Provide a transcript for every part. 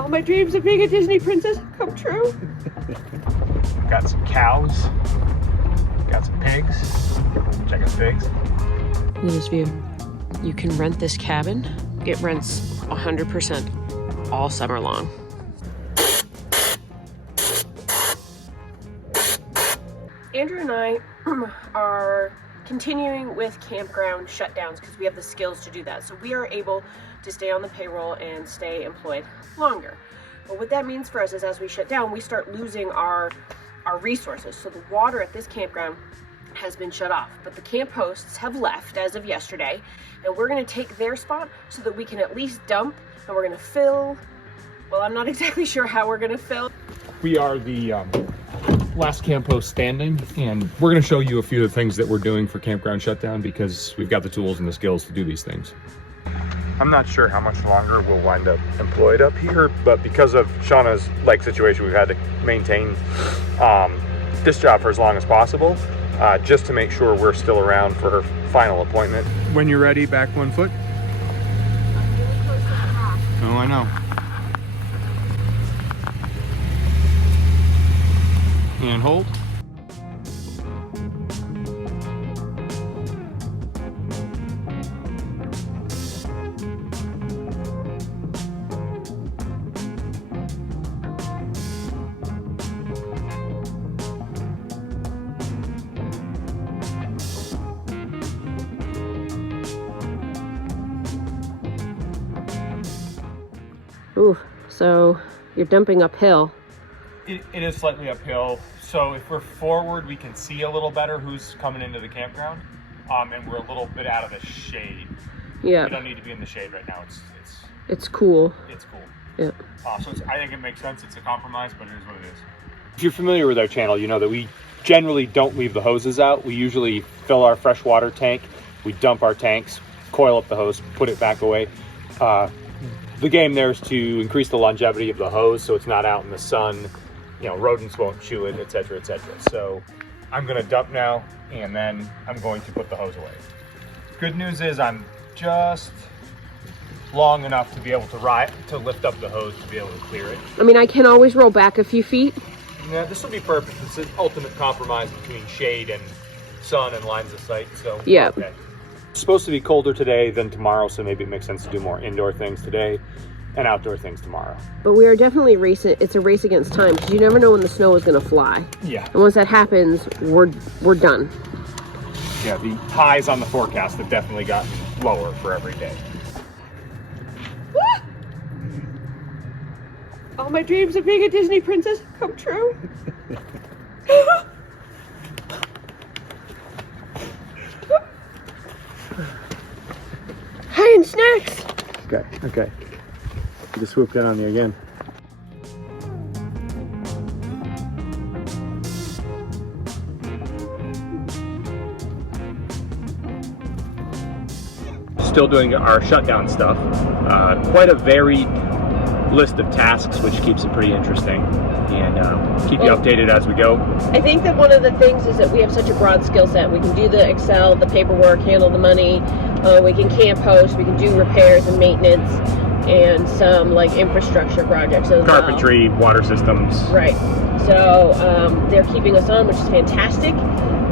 All my dreams of being a Disney princess come true. Got some cows. Got some pigs. Check out pigs. Look at this view. You can rent this cabin. It rents 100% all summer long. Andrew and I are continuing with campground shutdowns because we have the skills to do that. So we are able to stay on the payroll and stay employed longer. But what that means for us is as we shut down, we start losing our resources. So the water at this campground has been shut off, but the camp hosts have left as of yesterday, and we're going to take their spot so that we can at least dump, and we're going to fill. Well, I'm not exactly sure how we're going to fill. We are the last camp host standing, and we're going to show you a few of the things that we're doing for campground shutdown because we've got the tools and the skills to do these things. I'm not sure how much longer we'll wind up employed up here, but because of Shauna's leg situation, we've had to maintain this job for as long as possible, just to make sure we're still around for her final appointment. When you're ready, back 1 foot. I'm really close to the top. Oh, I know. And hold. Ooh, so you're dumping uphill. It is slightly uphill, so if we're forward, we can see a little better who's coming into the campground, and we're a little bit out of the shade. Yeah. We don't need to be in the shade right now. It's cool. It's cool. Yeah. So I think it makes sense. It's a compromise, but it is what it is. If you're familiar with our channel, you know that we generally don't leave the hoses out. We usually fill our freshwater tank, we dump our tanks, coil up the hose, put it back away. The game there is to increase the longevity of the hose so it's not out in the sun. You know, rodents won't chew it, etc., etc. So I'm going to dump now, and then I'm going to put the hose away. Good news is I'm just long enough to be able to lift up the hose to be able to clear it. I mean, I can always roll back a few feet. Yeah, this will be perfect. It's an ultimate compromise between shade and sun and lines of sight. So yeah. Okay. It's supposed to be colder today than tomorrow, so maybe it makes sense to do more indoor things today and outdoor things tomorrow. But we are definitely it's a race against time because you never know when the snow is going to fly. Yeah. And once that happens, we're done. Yeah, the highs on the forecast have definitely gotten lower for every day. All my dreams of being a Disney princess come true. Hi, and snacks. Okay. Just swooped in on you again. Still doing our shutdown stuff. Quite a varied list of tasks, which keeps it pretty interesting, and keep you updated as we go. I think that one of the things is that we have such a broad skill set. We can do the Excel, the paperwork, handle the money. We can camp host. We can do repairs and maintenance, and some like infrastructure projects as Carpentry, water systems. Right. So they're keeping us on, which is fantastic.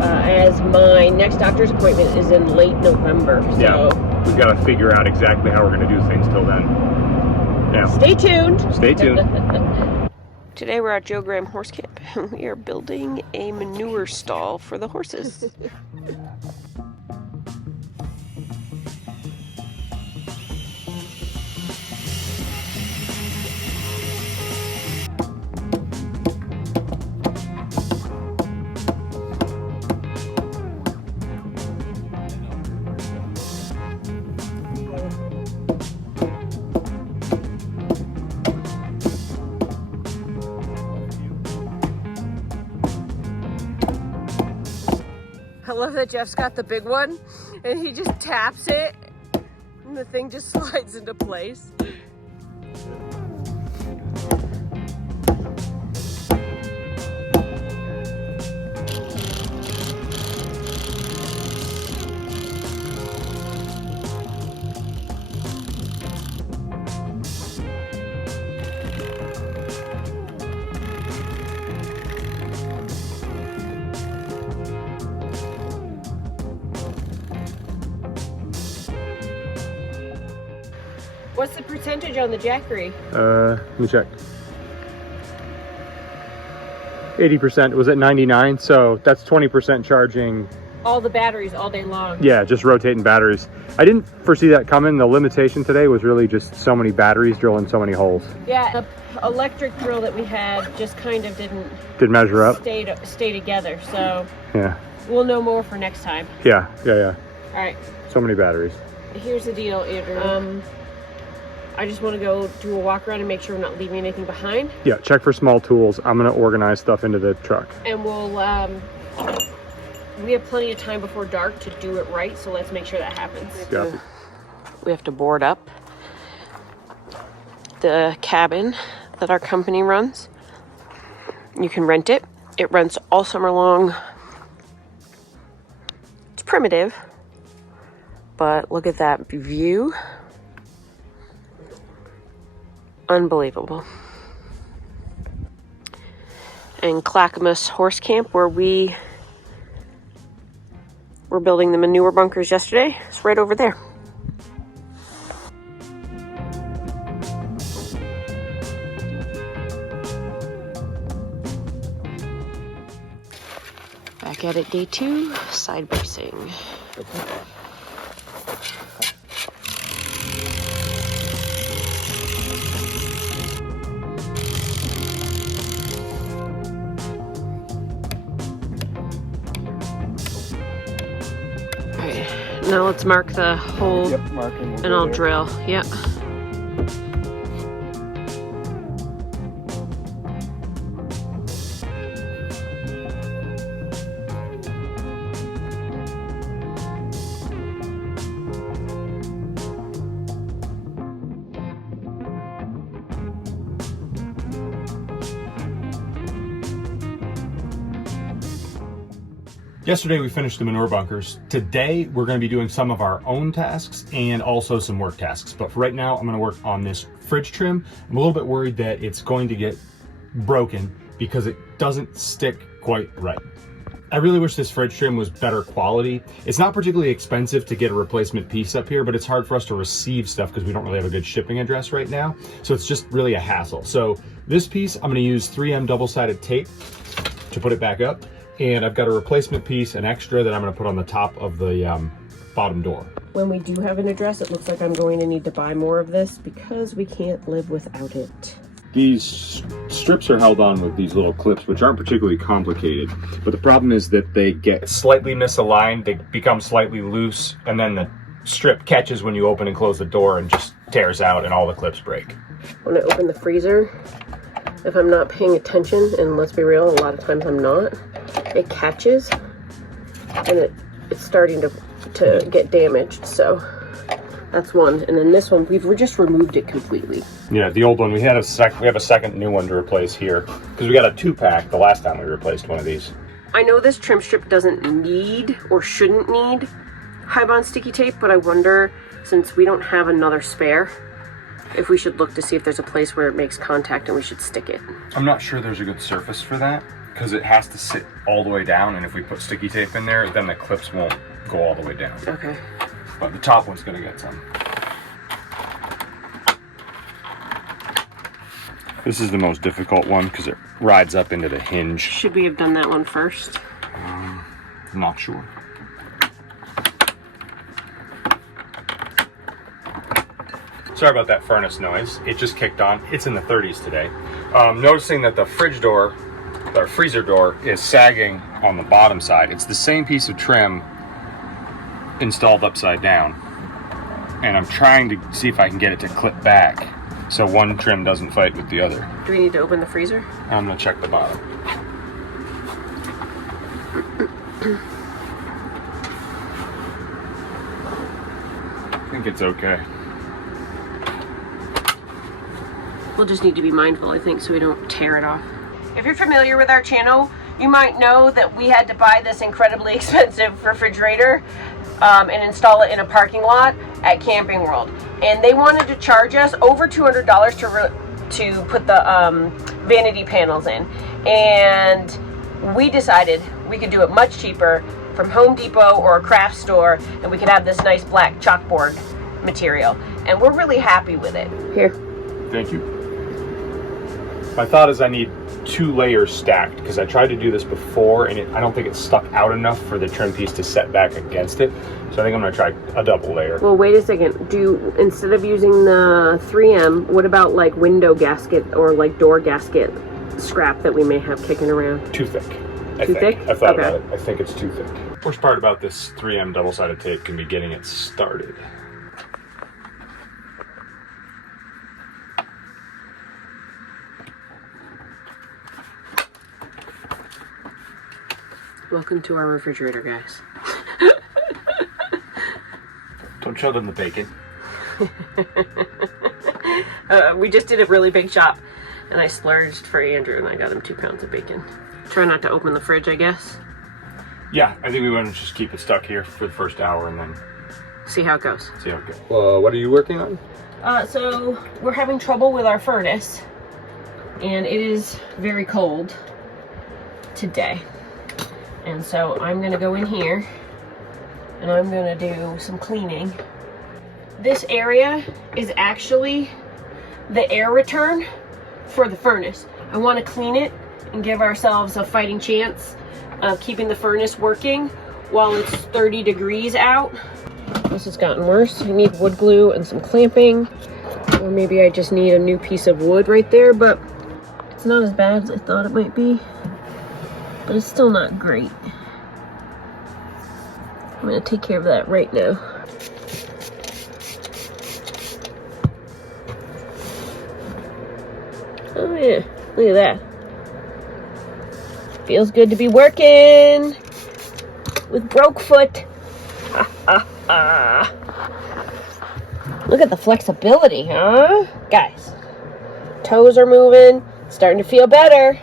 As my next doctor's appointment is in late November. So yeah, we've got to figure out exactly how we're going to do things till then. Yeah. Stay tuned. Stay tuned. Today we're at Joe Graham Horse Camp and we are building a manure stall for the horses. I love that Jeff's got the big one and he just taps it and the thing just slides into place. What's the percentage on the Jackery? Let me check. 80%. It was at 99, so that's 20% charging. All the batteries all day long. Yeah, just rotating batteries. I didn't foresee that coming. The limitation today was really just so many batteries drilling so many holes. Yeah, the electric drill that we had just kind of didn't measure up. Stay together, so yeah. We'll know more for next time. Yeah. All right. So many batteries. Here's the deal, Andrew. I just want to go do a walk around and make sure we're not leaving anything behind. Yeah, check for small tools. I'm gonna organize stuff into the truck. And we'll, we have plenty of time before dark to do it right, so let's make sure that happens. Yeah. We have to board up the cabin that our company runs. You can rent it. It rents all summer long. It's primitive, but look at that view. Unbelievable. And Clackamas Horse Camp, where we were building the manure bunkers yesterday, it's right over there. Back at it, day 2, side bracing. Now let's mark the hole. Yep, marking. And I'll drill. Yep. Yesterday we finished the manure bunkers. Today we're going to be doing some of our own tasks and also some work tasks. But for right now I'm going to work on this fridge trim. I'm a little bit worried that it's going to get broken because it doesn't stick quite right. I really wish this fridge trim was better quality. It's not particularly expensive to get a replacement piece up here, but it's hard for us to receive stuff because we don't really have a good shipping address right now. So it's just really a hassle. So this piece, I'm going to use 3M double-sided tape to put it back up. And I've got a replacement piece, an extra, that I'm going to put on the top of the bottom door. When we do have an address, it looks like I'm going to need to buy more of this because we can't live without it. These strips are held on with these little clips, which aren't particularly complicated. But the problem is that they get slightly misaligned, they become slightly loose, and then the strip catches when you open and close the door and just tears out and all the clips break. When I open the freezer, if I'm not paying attention, and let's be real, a lot of times I'm not, it catches and it's starting to get damaged. So that's one. And then this one, we've just removed it completely. Yeah, the old one, we have a second new one to replace here because we got a 2-pack the last time we replaced one of these. I know this trim strip doesn't need or shouldn't need high-bond sticky tape, but I wonder, since we don't have another spare, if we should look to see if there's a place where it makes contact and we should stick it. I'm not sure there's a good surface for that because it has to sit all the way down, and if we put sticky tape in there, then the clips won't go all the way down. Okay. But the top one's gonna get some. This is the most difficult one because it rides up into the hinge. Should we have done that one first? Not sure. Sorry about that furnace noise. It just kicked on. It's in the 30s today. Noticing that the fridge door, or freezer door, is sagging on the bottom side. It's the same piece of trim installed upside down. And I'm trying to see if I can get it to clip back so one trim doesn't fight with the other. Do we need to open the freezer? I'm gonna check the bottom. I think it's okay. We'll just need to be mindful, I think, so we don't tear it off. If you're familiar with our channel, you might know that we had to buy this incredibly expensive refrigerator and install it in a parking lot at Camping World. And they wanted to charge us over $200 to put the vanity panels in. And we decided we could do it much cheaper from Home Depot or a craft store, and we could have this nice black chalkboard material. and we're really happy with it. Here. Thank you. My thought is I need 2 layers stacked because I tried to do this before and I don't think it stuck out enough for the trim piece to set back against it. So I think I'm gonna try a double layer. Well, wait a second. Instead of using the 3M, what about like window gasket or like door gasket scrap that we may have kicking around? Too thick. Too thick? I thought about it. I think it's too thick. Worst part about this 3M double-sided tape can be getting it started. Welcome to our refrigerator, guys. Don't show them the bacon. We just did a really big shop, and I splurged for Andrew, and I got him 2 pounds of bacon. Try not to open the fridge, I guess. Yeah, I think we want to just keep it stuck here for the first hour and then see how it goes. See how it goes. What are you working on? So we're having trouble with our furnace, and it is very cold today. And so I'm gonna go in here and I'm gonna do some cleaning. This area is actually the air return for the furnace. I want to clean it and give ourselves a fighting chance of keeping the furnace working while it's 30 degrees out. This has gotten worse. I need wood glue and some clamping, or maybe I just need a new piece of wood right there, but it's not as bad as I thought it might be, but it's still not great. I'm gonna take care of that right now. Oh yeah, look at that. Feels good to be working with broke foot. Look at the flexibility, huh? Guys, toes are moving, starting to feel better.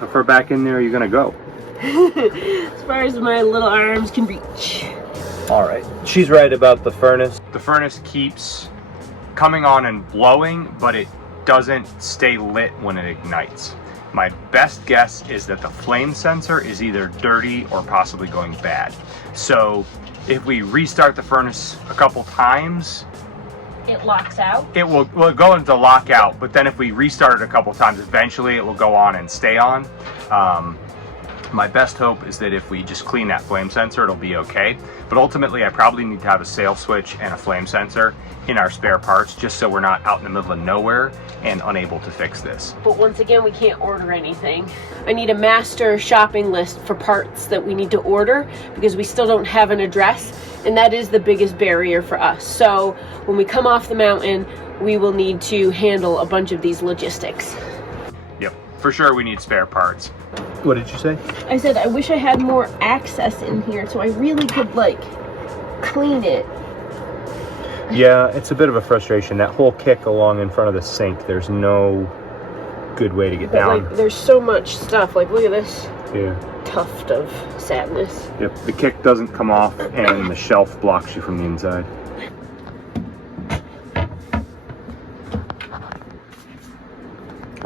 How far back in there are you gonna go? As far as my little arms can reach. All right, she's right about the furnace. The furnace keeps coming on and blowing, but it doesn't stay lit when it ignites. My best guess is that the flame sensor is either dirty or possibly going bad. So if we restart the furnace a couple times, it locks out? It will go into lockout, but then if we restart it a couple times, eventually it will go on and stay on. My best hope is that if we just clean that flame sensor, it'll be okay. But ultimately, I probably need to have a sail switch and a flame sensor in our spare parts, just so we're not out in the middle of nowhere and unable to fix this. But once again, we can't order anything. I need a master shopping list for parts that we need to order because we still don't have an address, and that is the biggest barrier for us. So when we come off the mountain, we will need to handle a bunch of these logistics. Yep, for sure we need spare parts. What did you say? I said I wish I had more access in here so I really could like clean it. Yeah, it's a bit of a frustration. That whole kick along in front of the sink, there's no good way to get down. Like, there's so much stuff. Like, look at this. Yeah. Tuft of sadness. Yep, the kick doesn't come off and the shelf blocks you from the inside.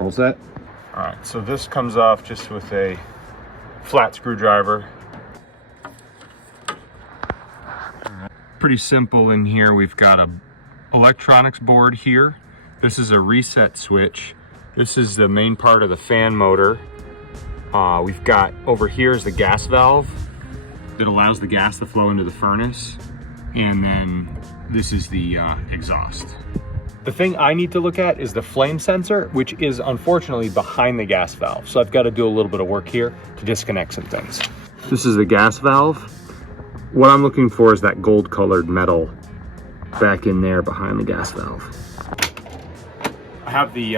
All set? All right, so this comes off just with a flat screwdriver. Pretty simple in here. We've got a electronics board here. This is a reset switch. This is the main part of the fan motor. We've got over here is the gas valve that allows the gas to flow into the furnace. And then this is the exhaust. The thing I need to look at is the flame sensor, which is unfortunately behind the gas valve. So I've got to do a little bit of work here to disconnect some things. This is the gas valve. What I'm looking for is that gold colored metal back in there behind the gas valve. I have the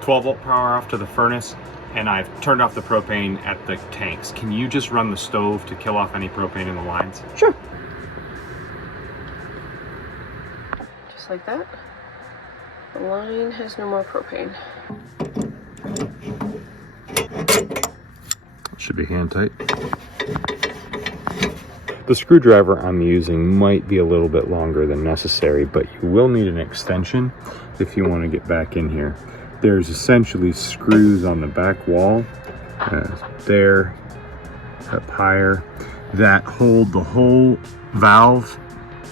12 volt power off to the furnace, and I've turned off the propane at the tanks. Can you just run the stove to kill off any propane in the lines? Sure. Just like that. The line has no more propane. Should be hand tight. The screwdriver I'm using might be a little bit longer than necessary, but you will need an extension if you want to get back in here. There's essentially screws on the back wall, there, up higher, that hold the whole valve,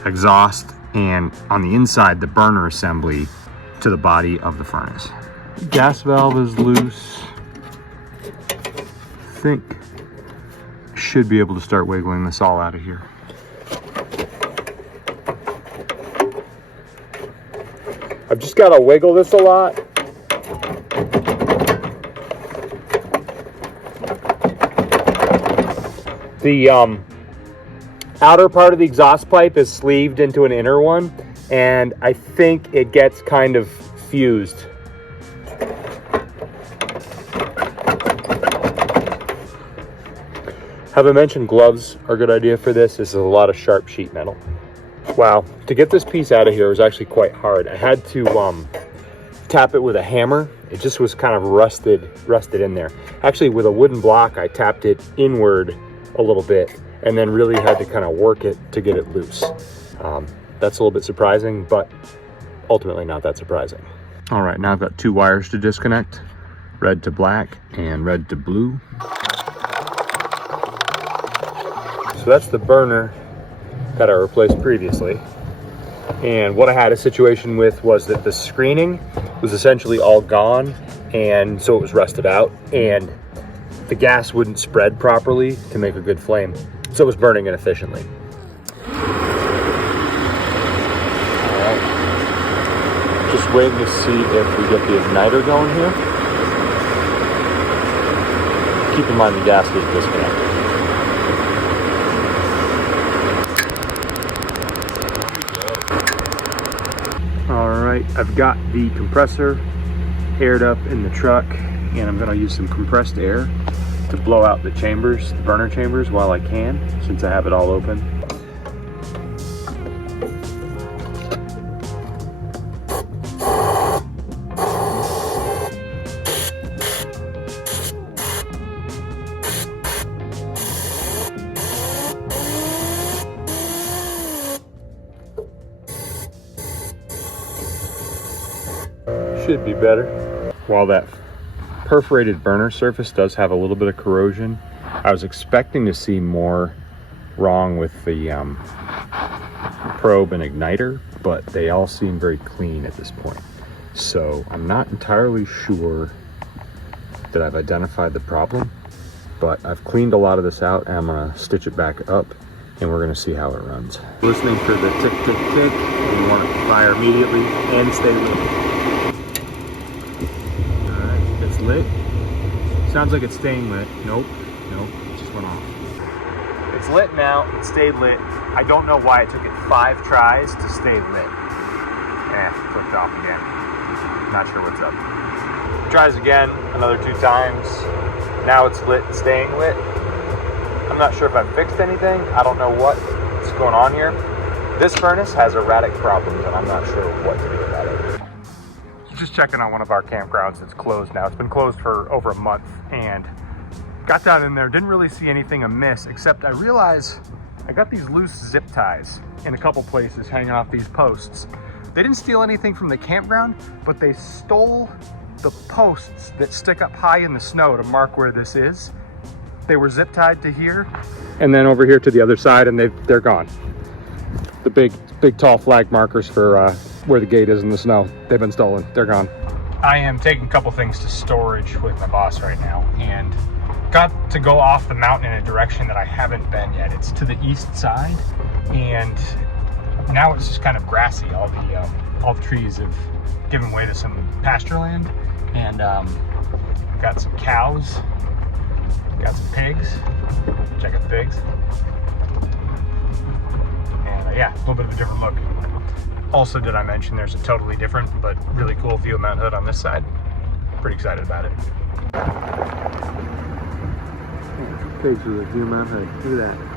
exhaust, and on the inside, the burner assembly to the body of the furnace. Gas valve is loose. I think should be able to start wiggling this all out of here. I've just got to wiggle this a lot. The outer part of the exhaust pipe is sleeved into an inner one, and I think it gets kind of fused. Have I mentioned gloves are a good idea for this? This is a lot of sharp sheet metal. Wow, to get this piece out of here was actually quite hard. I had to tap it with a hammer. It just was kind of rusted in there. Actually, with a wooden block, I tapped it inward a little bit and then really had to kind of work it to get it loose. That's a little bit surprising, but ultimately not that surprising. All right, now I've got 2 wires to disconnect, red to black and red to blue. So that's the burner that I replaced previously. And what I had a situation with was that the screening was essentially all gone, and so it was rusted out, and the gas wouldn't spread properly to make a good flame. So it was burning inefficiently. All right. Just waiting to see if we get the igniter going here. Keep in mind the gasket is disconnected. Alright, I've got the compressor aired up in the truck, and I'm going to use some compressed air to blow out the chambers, the burner chambers, while I can, since I have it all open. Should be better. While that perforated burner surface does have a little bit of corrosion, I was expecting to see more wrong with the probe and igniter, but they all seem very clean at this point. So I'm not entirely sure that I've identified the problem, but I've cleaned a lot of this out, and I'm gonna stitch it back up, and we're gonna see how it runs. Listening for the tick, tick, tick, and you want it to fire immediately and stay lit. Lit. Sounds like it's staying lit. Nope, it just went off. It's lit now, it stayed lit. I don't know why it took it 5 tries to stay lit. Flipped off again. Not sure what's up. Tries again, another 2 times. Now it's lit and staying lit. I'm not sure if I've fixed anything. I don't know what's going on here. This furnace has erratic problems, and I'm not sure what to do about it. Just checking on one of our campgrounds that's closed now. It's been closed for over a month, and got down in there, didn't really see anything amiss, except I realized I got these loose zip ties in a couple places hanging off these posts. They didn't steal anything from the campground, but they stole the posts that stick up high in the snow to mark where this is. They were zip tied to here, and then over here to the other side, and they're gone. The big tall flag markers for where the gate is in the snow, they've been stolen. They're gone. I am taking a couple things to storage with my boss right now, and got to go off the mountain in a direction that I haven't been yet. It's to the east side, and now it's just kind of grassy. All the trees have given way to some pasture land, and got some cows, got some pigs. Check out the pigs. And yeah, a little bit of a different look. Also, did I mention there's a totally different but really cool view of Mount Hood on this side? Pretty excited about it. Pigs with a view of Mount Hood. Look at that.